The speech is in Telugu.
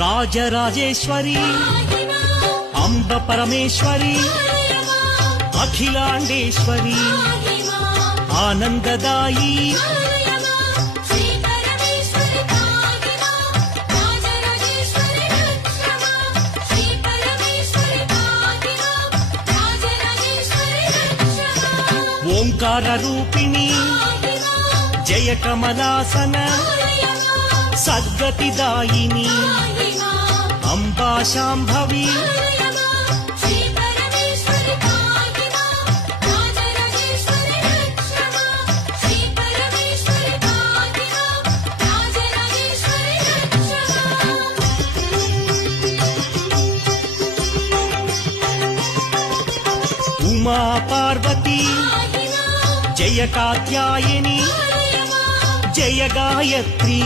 రాజరాజేశ్వరి అంబ పరమేశ్వరి అఖిలాండేశ్వరి ఆనందదాయి ఓంకార రూపిణి జయ కమలాసన సద్గతిదాయిని అంబా శాంభవి ఉమా పార్వతి జయ కాత్యాయని జయ గాయత్రి